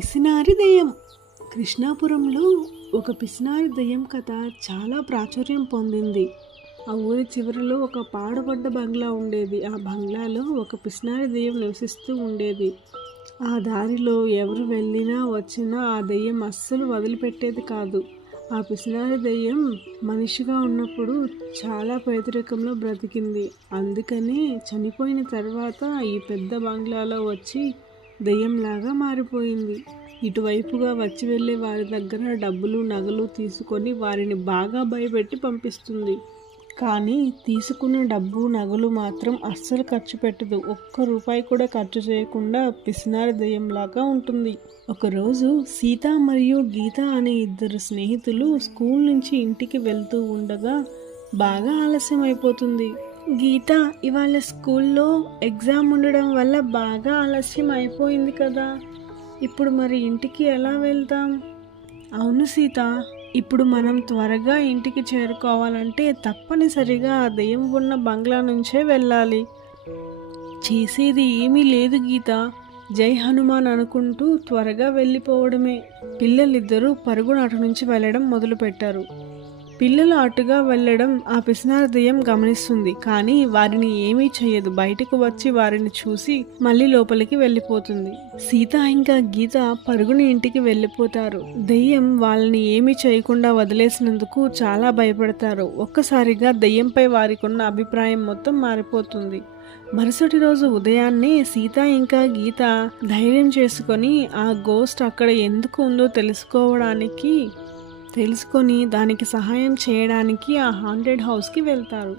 పిసినారి దెయ్యం. కృష్ణాపురంలో ఒక పిసినారి దెయ్యం కథ చాలా ప్రాచుర్యం పొందింది. ఆ ఊరి చివరిలో ఒక పాడుపడ్డ బంగ్లా ఉండేది. ఆ బంగ్లాలో ఒక పిసినారి దెయ్యం నివసిస్తూ ఉండేది. ఆ దారిలో ఎవరు వెళ్ళినా వచ్చినా ఆ దెయ్యం అస్సలు వదిలిపెట్టేది కాదు. ఆ పిసినారి దెయ్యం మనిషిగా ఉన్నప్పుడు చాలా పేదరికంలో బ్రతికింది. అందుకని చనిపోయిన తర్వాత ఈ పెద్ద బంగ్లాలో వచ్చి దెయ్యంలాగా మారిపోయింది. ఇటువైపుగా వచ్చి వెళ్ళే వారి దగ్గర డబ్బులు నగలు తీసుకొని వారిని బాగా భయపెట్టి పంపిస్తుంది. కానీ తీసుకున్న డబ్బు నగలు మాత్రం అస్సలు ఖర్చు పెట్టదు. ఒక్క రూపాయి కూడా ఖర్చు చేయకుండా పిసినారి దెయ్యంలాగా ఉంటుంది. ఒకరోజు సీత మరియు గీత అనే ఇద్దరు స్నేహితులు స్కూల్ నుంచి ఇంటికి వెళ్తూ ఉండగా బాగా ఆలస్యం అయిపోతుంది. గీత, ఇవాళ స్కూల్లో ఎగ్జామ్ ఉండడం వల్ల బాగా ఆలస్యం అయిపోయింది కదా, ఇప్పుడు మరి ఇంటికి ఎలా వెళ్తాం? అవును సీత, ఇప్పుడు మనం త్వరగా ఇంటికి చేరుకోవాలంటే తప్పనిసరిగా ఆ దెయ్యం ఉన్న బంగ్లా నుంచే వెళ్ళాలి. చేసేది ఏమీ లేదు గీత, జై హనుమాన్ అనుకుంటూ త్వరగా వెళ్ళిపోవడమే. పిల్లలిద్దరూ పరుగున అటు నుంచి వెళ్ళడం మొదలుపెట్టారు. పిల్లలు అటుగా వెళ్ళడం ఆ పిసినారి దెయ్యం గమనిస్తుంది. కానీ వారిని ఏమీ చేయదు. బయటకు వచ్చి వారిని చూసి మళ్ళీ లోపలికి వెళ్ళిపోతుంది. సీత ఇంకా గీత పరుగుని ఇంటికి వెళ్ళిపోతారు. దెయ్యం వాళ్ళని ఏమీ చేయకుండా వదిలేసినందుకు చాలా భయపడతారు. ఒక్కసారిగా దెయ్యంపై వారికి ఉన్న అభిప్రాయం మొత్తం మారిపోతుంది. మరుసటి రోజు ఉదయాన్నే సీత ఇంకా గీత ధైర్యం చేసుకొని ఆ గోస్ట్ అక్కడ ఎందుకు ఉందో తెలుసుకొని దానికి సహాయం చేయడానికి ఆ హాంటెడ్ హౌస్కి వెళ్తారు.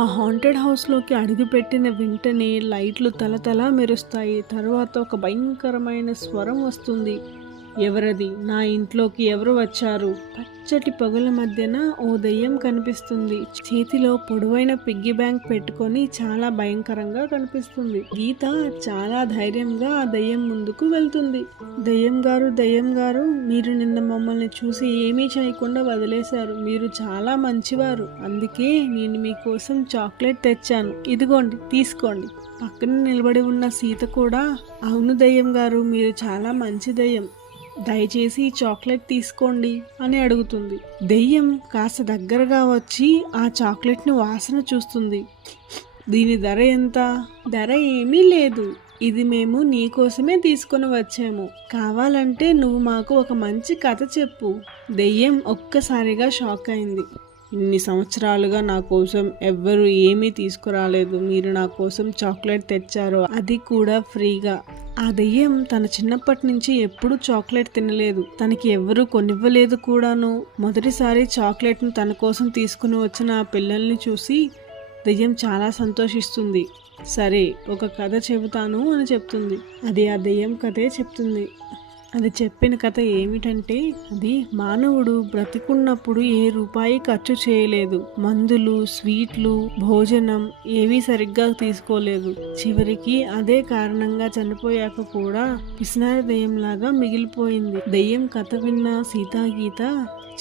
ఆ హాంటెడ్ హౌస్లోకి అడుగుపెట్టిన వెంటనే లైట్లు తలతలా మెరుస్తాయి. తర్వాత ఒక భయంకరమైన స్వరం వస్తుంది. ఎవరది? నా ఇంట్లోకి ఎవరు వచ్చారు? పచ్చటి పొగల మధ్యన ఓ దెయ్యం కనిపిస్తుంది. చేతిలో పొడవైన పిగ్గీ బ్యాంక్ పెట్టుకొని చాలా భయంకరంగా కనిపిస్తుంది. గీత చాలా ధైర్యంగా ఆ దెయ్యం ముందుకు వెళ్తుంది. దెయ్యం గారు, మీరు నిన్న మమ్మల్ని చూసి ఏమీ చేయకుండా వదిలేశారు. మీరు చాలా మంచివారు. అందుకే నేను మీకోసం చాక్లెట్ తెచ్చాను. ఇదిగోండి, తీసుకోండి. పక్కన నిలబడి ఉన్న సీత కూడా, అవును దెయ్యం గారు, మీరు చాలా మంచి దెయ్యం, దయచేసి ఈ చాక్లెట్ తీసుకోండి అని అడుగుతుంది. దెయ్యం కాస్త దగ్గరగా వచ్చి ఆ చాక్లెట్ని వాసన చూస్తుంది. దీని ధర ఎంత? ధర ఏమీ లేదు, ఇది మేము నీకోసమే తీసుకొని వచ్చాము. కావాలంటే నువ్వు మాకు ఒక మంచి కథ చెప్పు. దెయ్యం ఒక్కసారిగా షాక్ అయింది. ఇన్ని సంవత్సరాలుగా నా కోసం ఎవ్వరూ ఏమీ తీసుకురాలేదు. మీరు నా కోసం చాక్లెట్ తెచ్చారు, అది కూడా ఫ్రీగా. ఆ దెయ్యం తన చిన్నప్పటి నుంచి ఎప్పుడూ చాక్లెట్ తినలేదు. తనకి ఎవ్వరూ కొనివ్వలేదు కూడాను. మొదటిసారి చాక్లెట్ను తన కోసం తీసుకుని వచ్చిన ఆ పిల్లల్ని చూసి దెయ్యం చాలా సంతోషిస్తుంది. సరే, ఒక కథ చెబుతాను అని చెప్తుంది. అది ఆ దెయ్యం కథే చెప్తుంది. అది చెప్పిన కథ ఏమిటంటే, అది మానవుడు బ్రతికున్నప్పుడు ఏ రూపాయి ఖర్చు చేయలేదు. మందులు, స్వీట్లు, భోజనం ఏవీ సరిగ్గా తీసుకోలేదు. చివరికి అదే కారణంగా చనిపోయాక కూడా పిసినారి దెయ్యంలాగా మిగిలిపోయింది. దెయ్యం కథ విన్న సీతాగీత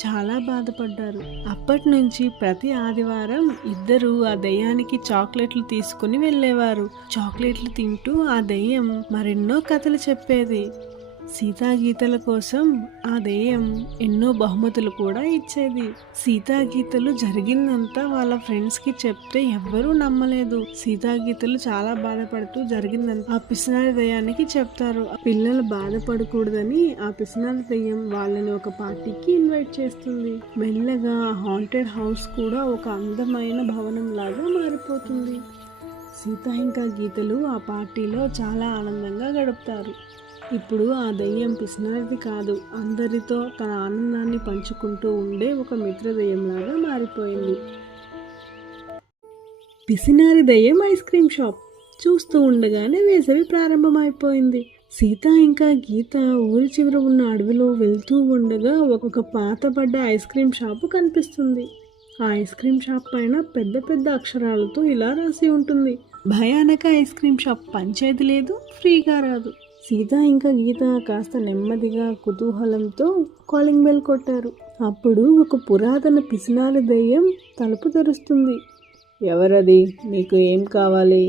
చాలా బాధపడ్డారు. అప్పటి నుంచి ప్రతి ఆదివారం ఇద్దరు ఆ దెయ్యానికి చాక్లెట్లు తీసుకుని వెళ్ళేవారు. చాక్లెట్లు తింటూ ఆ దెయ్యం మరెన్నో కథలు చెప్పేది. సీతాగీతల కోసం ఆ దెయ్యం ఎన్నో బహుమతులు కూడా ఇచ్చేది. సీతాగీతలు జరిగిందంతా వాళ్ళ ఫ్రెండ్స్కి చెప్తే ఎవ్వరూ నమ్మలేదు. సీతాగీతలు చాలా బాధపడుతూ జరిగిందంతా ఆ పిసినారి దెయ్యానికి చెప్తారు. పిల్లలు బాధపడకూడదని ఆ పిసినారి దెయ్యం వాళ్ళని ఒక పార్టీకి ఇన్వైట్ చేస్తుంది. మెల్లగా హాంటెడ్ హౌస్ కూడా ఒక అందమైన భవనం లాగా మారిపోతుంది. సీత ఇంకా గీతలు ఆ పార్టీలో చాలా ఆనందంగా గడుపుతారు. ఇప్పుడు ఆ దెయ్యం పిసినారిది కాదు, అందరితో తన ఆనందాన్ని పంచుకుంటూ ఉండే ఒక మిత్ర దెయ్యంలాగా మారిపోయింది. పిసినారి దెయ్యం ఐస్ క్రీమ్ షాప్. చూస్తూ ఉండగానే వేసవి ప్రారంభమైపోయింది. సీత ఇంకా గీత ఊరి చివర ఉన్న అడవిలో వెళ్తూ ఉండగా ఒక పాతబడ్డ ఐస్ క్రీమ్ షాపు కనిపిస్తుంది. ఆ ఐస్ క్రీమ్ షాప్ పైన పెద్ద పెద్ద అక్షరాలతో ఇలా రాసి ఉంటుంది: భయానక ఐస్ క్రీమ్ షాప్, పంచేది లేదు, ఫ్రీగా రాదు. సీత ఇంకా గీత కాస్త నెమ్మదిగా కుతూహలంతో కాలింగ్ బెల్ కొట్టారు. అప్పుడు ఒక పురాతన పిసినారి దెయ్యం తలుపు తెరుస్తుంది. ఎవరది? మీకు ఏం కావాలి?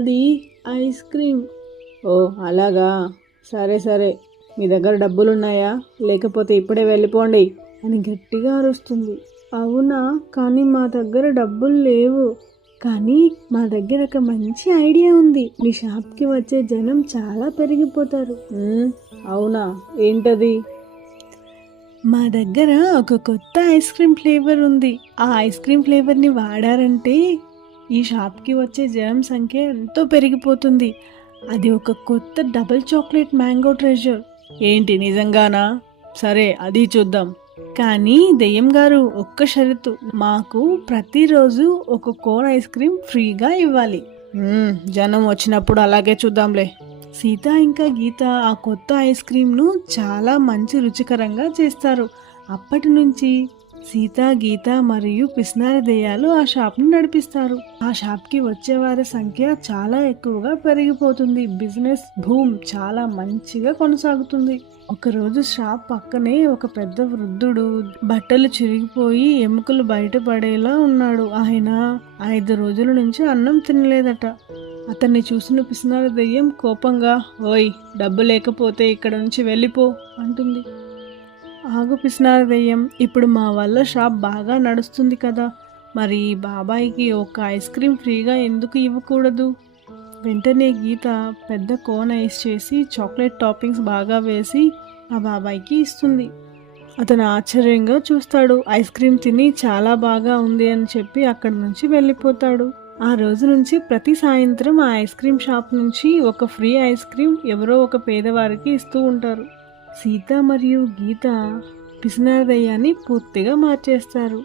అది ఐస్ క్రీమ్. ఓ అలాగా, సరే సరే, మీ దగ్గర డబ్బులున్నాయా? లేకపోతే ఇప్పుడే వెళ్ళిపోండి అని గట్టిగా అరుస్తుంది. అవునా, కానీ మా దగ్గర డబ్బులు లేవు. కానీ మా దగ్గర ఒక మంచి ఐడియా ఉంది. మీ షాప్కి వచ్చే జనం చాలా పెరిగిపోతారు. అవునా, ఏంటది? మా దగ్గర ఒక కొత్త ఐస్ క్రీమ్ ఫ్లేవర్ ఉంది. ఆ ఐస్ క్రీమ్ ఫ్లేవర్ని వాడారంటే ఈ షాప్కి వచ్చే జనం సంఖ్య ఎంతో పెరిగిపోతుంది. అది ఒక కొత్త డబుల్ చాక్లెట్ మ్యాంగో ట్రెజర్. ఏంటి, నిజంగానా? సరే, అది చూద్దాం. కానీ దెయ్యం గారు, ఒక్క షరతు, మాకు ప్రతిరోజు ఒక కోన్ ఐస్ క్రీమ్ ఫ్రీగా ఇవ్వాలి. జనం వచ్చినప్పుడు అలాగే చూద్దాంలే. సీత ఇంకా గీత ఆ కొత్త ఐస్ క్రీమ్ను చాలా మంచి రుచికరంగా చేస్తారు. అప్పటి నుంచి సీత, గీత మరియు పిసినారి దెయ్యాలు ఆ షాప్ను నడిపిస్తారు. ఆ షాప్కి వచ్చేవారి సంఖ్య చాలా ఎక్కువగా పెరిగిపోతుంది. బిజినెస్ బూమ్ చాలా మంచిగా కొనసాగుతుంది. ఒకరోజు షాప్ పక్కనే ఒక పెద్ద వృద్ధుడు బట్టలు చిరిగిపోయి ఎముకలు బయటపడేలా ఉన్నాడు. ఆయన 5 రోజుల నుంచి అన్నం తినలేదట. అతన్ని చూసిన పిసినారి దెయ్యం కోపంగా, ఓయ్, డబ్బు లేకపోతే ఇక్కడ నుంచి వెళ్ళిపో అంటుంది. ఆగు పిసినారి దెయ్యం, ఇప్పుడు మా వల్ల షాప్ బాగా నడుస్తుంది కదా, మరి బాబాయికి ఒక ఐస్ క్రీమ్ ఫ్రీగా ఎందుకు ఇవ్వకూడదు? వెంటనే గీత పెద్ద కోన్ ఐస్ చేసి చాక్లెట్ టాపింగ్స్ బాగా వేసి ఆ బాబాయికి ఇస్తుంది. అతను ఆశ్చర్యంగా చూస్తాడు. ఐస్ క్రీమ్ తిని చాలా బాగా ఉంది అని చెప్పి అక్కడి నుంచి వెళ్ళిపోతాడు. ఆ రోజు నుంచి ప్రతి సాయంత్రం ఆ ఐస్ క్రీమ్ షాప్ నుంచి ఒక ఫ్రీ ఐస్ క్రీమ్ ఎవరో ఒక పేదవారికి ఇస్తూ ఉంటారు. సీత మరియు గీత పిసినారి దయ్యాన్ని పూర్తిగా మార్చేస్తారు.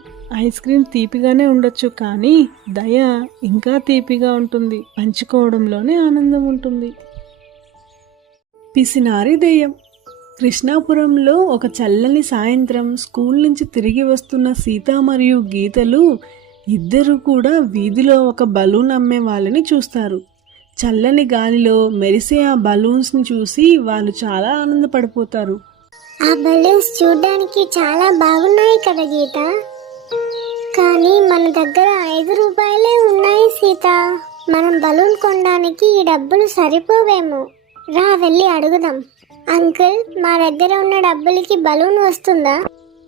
ఐస్ క్రీమ్ తీపిగానే ఉండొచ్చు, కానీ దయ ఇంకా తీపిగా ఉంటుంది. పంచుకోవడంలోనే ఆనందం ఉంటుంది. పిసినారి దయ్యం. కృష్ణాపురంలో ఒక చల్లని సాయంత్రం స్కూల్ నుంచి తిరిగి వస్తున్న సీత మరియు గీతలు ఇద్దరు కూడా వీధిలో ఒక బలూన్ అమ్మే వాళ్ళని చూస్తారు. చల్లని గాలిలో మెరిసే ఆ బలూన్స్ని చూసి వాళ్ళు చాలా ఆనందపడిపోతారు. ఆ బలూన్స్ చూడ్డానికి చాలా బాగున్నాయి కదా గీత, కానీ మన దగ్గర 5 రూపాయలే ఉన్నాయి సీత. మనం బలూన్ కొనడానికి ఈ డబ్బులు సరిపోవేమో. రా, వెళ్ళి అడుగుదాం. అంకుల్, మా దగ్గర ఉన్న డబ్బులకి బలూన్ వస్తుందా?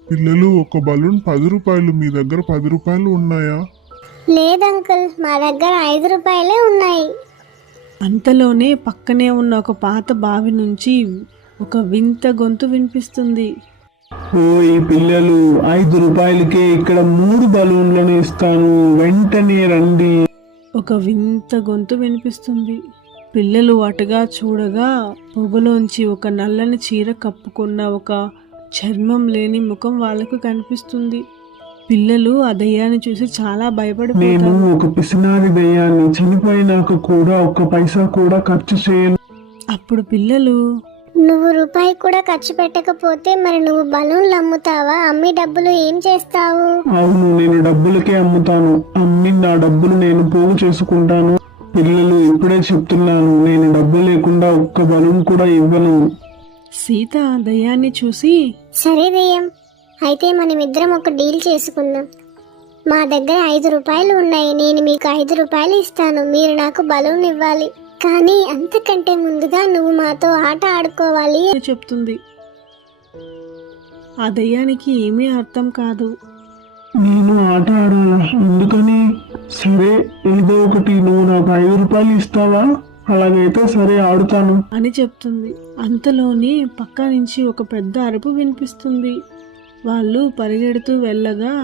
పిల్లలు, ఒక బలూన్ 10 రూపాయలు. మీ దగ్గర 10 రూపాయలు ఉన్నాయా? లేదంకుల్, మా దగ్గర 5 రూపాయలే ఉన్నాయి. అంతలోనే పక్కనే ఉన్న ఒక పాత బావి నుంచి ఒక వింత గొంతు వినిపిస్తుంది. ఓయ్ పిల్లలు, 5 రూపాయలకే ఇక్కడ 3 బలూన్లను ఇస్తాను, వెంటనే రండి. ఒక వింత గొంతు వినిపిస్తుంది. పిల్లలు అటుగా చూడగా పొగలోంచి ఒక నల్లని చీర కప్పుకున్న ఒక చర్మం లేని ముఖం వాళ్లకు కనిపిస్తుంది. పిల్లలు ఆ దయ్యాన్ని చూసి చాలా నేను భయపడిపోతారు. ఒక పిసినారి దయ్యాన్ని, చనిపోయినాక కూడా 1 పైసా కూడా ఖర్చు చేయను. అప్పుడు పిల్లలు, నువ్వు రూపాయి కూడా ఖర్చు పెట్టకపోతే మరి నువ్వు బలూన్లు అమ్ముతావా? అమ్మి డబ్బులు ఏం చేస్తావు? అవును, నేను డబ్బులకే అమ్ముతాను. అమ్మి నా డబ్బులు నేను పోగు చేసుకుంటాను. పిల్లలు, ఇప్పుడే చెప్తున్నాను, నేను డబ్బు లేకుండా 1 బలూన్ కూడా ఇవ్వను. సీత దయ్యాన్ని చూసి, సరే దెయ్యం, అయితే మనమిద్దరం ఒక డీల్ చేసుకుందాం. మా దగ్గర 5 రూపాయలు ఉన్నాయి. నేను మీకు 5 రూపాయలు ఇస్తాను. మీరు నాకు బలూన్ ఇవ్వాలి. కానీ అంతకంటే ముందుగా నువ్వు మాతో ఆట ఆడుకోవాలి అని చెప్తుంది. ఆ దయ్యానికి ఏమీ అర్థం కాదు. నేను ఆట ఆడాలా? ఎందుకని? సరే, ఏదో ఒకటి, నువ్వు నాకు 5 రూపాయలు ఇస్తావా? అలాగైతే సరే, ఆడుతాను అని చెప్తుంది. అంతలోనే పక్క నుంచి ఒక పెద్ద అరుపు వినిపిస్తుంది. వాళ్ళు పరిగెడుతూ వెళ్ళగా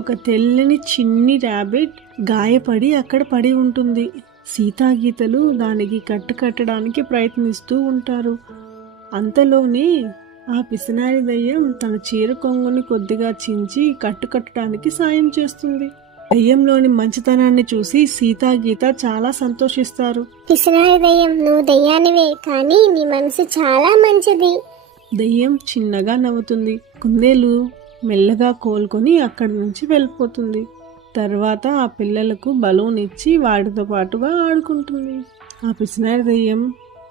ఒక తెల్లని చిన్ని ర్యాబిట్ గాయపడి అక్కడ పడి ఉంటుంది. సీతాగీతలు దానికి కట్టడానికి ప్రయత్నిస్తూ ఉంటారు. అంతలోనే ఆ పిసినారి దయ్యం తన చీర కొంగుని కొద్దిగా చించి కట్టడానికి సాయం చేస్తుంది. దయ్యంలోని మంచితనాన్ని చూసి సీతాగీత చాలా సంతోషిస్తారు. పిసినారి దయ్యం, నువ్వు దయ్యానివే, కానీ నీ మనసు చాలా మంచిది. దయ్యం చిన్నగా నవ్వుతుంది. కుందేలు మెల్లగా కోలుకొని అక్కడి నుంచి వెళ్ళిపోతుంది. తర్వాత ఆ పిల్లలకు బలూన్ ఇచ్చి వాటితో పాటుగా ఆడుకుంటుంది. ఆ పిసినారి దయ్యం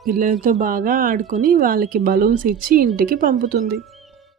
పిల్లలతో బాగా ఆడుకొని వాళ్ళకి బలూన్స్ ఇచ్చి ఇంటికి పంపుతుంది.